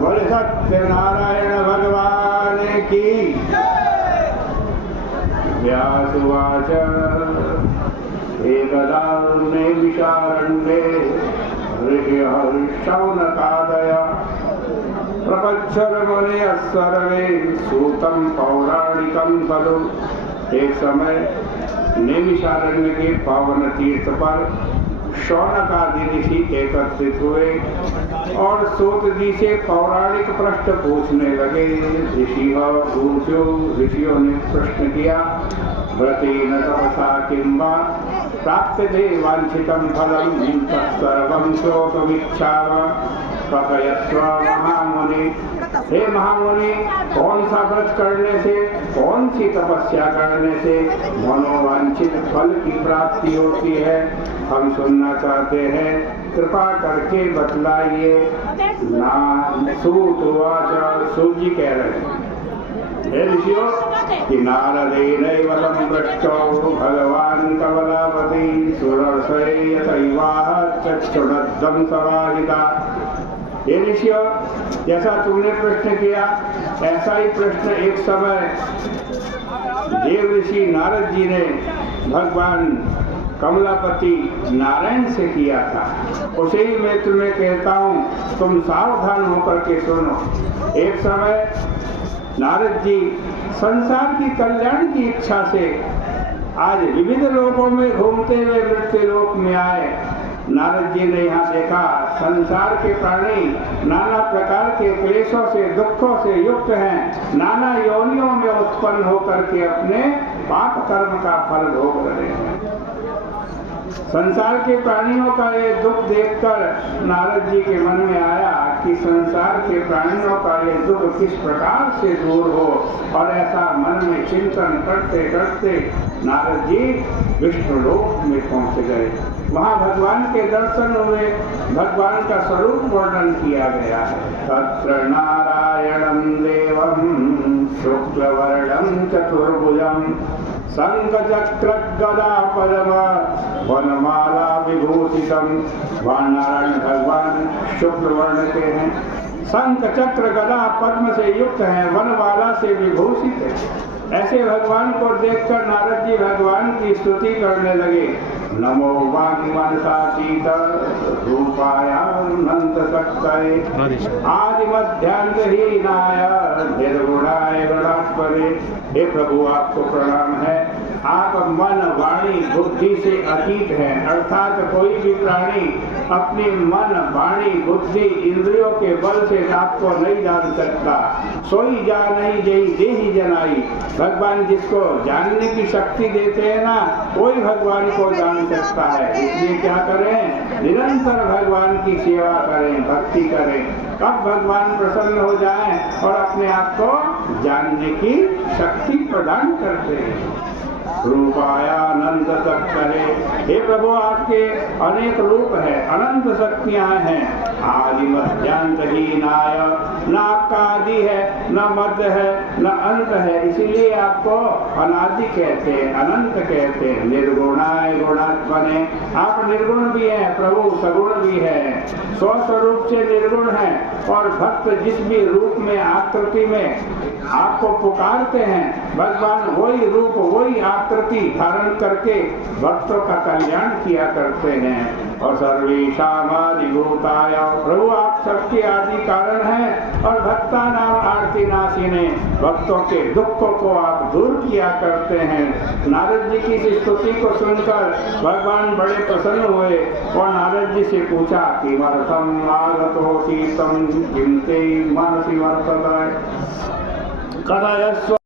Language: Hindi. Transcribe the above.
बोले सत्यनारायण भगवान की। व्यासुवाच एकदा नैमिषारण्ये ऋषयः शौनकादय प्रपच्छन्मुनयः सर्वे सूतं पौराणिकं खलु। एक समय नैमिषारण्य के पावन तीर्थ पर शौनक आदि ऋषि एकत्रित हुए और सूत जी से पौराणिक प्रश्न पूछने लगे। ऋषियों ने प्रश्न किया, व्रतेन तपसा किं वा प्राप्यते वांछितं फलं तत्सर्वं श्रोतुमिच्छामि कथयस्व महामुनि। हे महामुनि, कौन सा व्रत करने से, कौन सी तपस्या करने से मनोवांछित फल की प्राप्ति होती है, हम सुनना चाहते हैं, कृपा करके बतलाइए। सूत जी कह रहे हैं, हे ऋषियों कि नारदेनैव संपृष्टो भगवान् कमलापति सुरसै यथैवाह चक्षुरद्धं समाहिता। हे ऋषियों, जैसा तुमने प्रश्न किया ऐसा ही प्रश्न एक समय देव ऋषि नारद जी ने भगवान कमलापति नारायण से किया था। उसे ही मैं तुम्हें कहता हूँ, तुम सावधान होकर के सुनो। एक समय नारद जी संसार की कल्याण की इच्छा से आज विविध लोकों में घूमते हुए मृत्यु लोक में आए। नारद जी ने यहाँ देखा संसार के प्राणी नाना प्रकार के क्लेशों से, दुखों से युक्त हैं, नाना योनियों में उत्पन्न होकर के अपने पाप कर्म का फल भोग रहे हैं। संसार के प्राणियों का ये दुख देखकर नारद जी के मन में आया कि संसार के प्राणियों का ये दुख किस प्रकार से दूर हो, और ऐसा मन में चिंतन करते करते नारद जी विष्णु लोक में पहुंच गए। वहाँ भगवान के दर्शन हुए, भगवान का स्वरूप वर्णन किया गया है। तत्र नारायणं देवं शुक्लवर्णं चतुर्भुजं शंखचक्रगदा पद्म वनमाला विभूषितम। नारायण भगवान शुक्ल वर्ण के हैं, शंख चक्र गदा पद्म से युक्त हैं, वनमाला से विभूषित है। ऐसे भगवान को देखकर नारद जी भगवान की स्तुति करने लगे। नमो वाग्मनसातीत रूपाय अनंत शक्तये आदि मध्यांतहीनाय निर्गुणाय गुणात्मने। हे प्रभु, आपको प्रणाम है। आप मन वाणी बुद्धि से अतीत हैं, अर्थात कोई भी प्राणी अपनी मन वाणी बुद्धि इंद्रियों के बल से आपको नहीं जान सकता। सोई जा नहीं जई देहि जनाई। भगवान जिसको जानने की शक्ति देते हैं ना, कोई भगवान को जान सकता है। इसलिए क्या करें, निरंतर भगवान की सेवा करें, भक्ति करें। कब भगवान प्रसन्न हो जाएं और अपने आप को जानने की शक्ति प्रदान करते हैं। रूपाया अनंत शक्ति। हे प्रभु, आपके अनेक रूप है, अनंत शक्तियां हैं। आदि मध्यांतहीनाय, न आपका आदि है, न मध्य है, न अंत है, इसीलिए आपको अनादि कहते हैं, अनंत कहते हैं। निर्गुणाय गुणात्मने, आप निर्गुण भी हैं प्रभु, सगुण भी है, स्वस्वरूप से निर्गुण है। और भक्त जिस भी रूप में, आकृति में आपको पुकारते हैं, भगवान वही रूप वही आकृति धारण करके भक्तों का कल्याण किया करते हैं। और सर्वेशामादिभूताय, प्रभु आप सबके आदि कारण हैं और भक्ता नाम आरती नाशिने, भक्तों के दुखों को आप दूर किया करते हैं। नारद जी की इस स्तुति को सुनकर भगवान बड़े प्रसन्न हुए और नारद जी से पूछा कि किमर्थम आगतोऽसि तं किं ते मनसि वर्तते। कथयस्व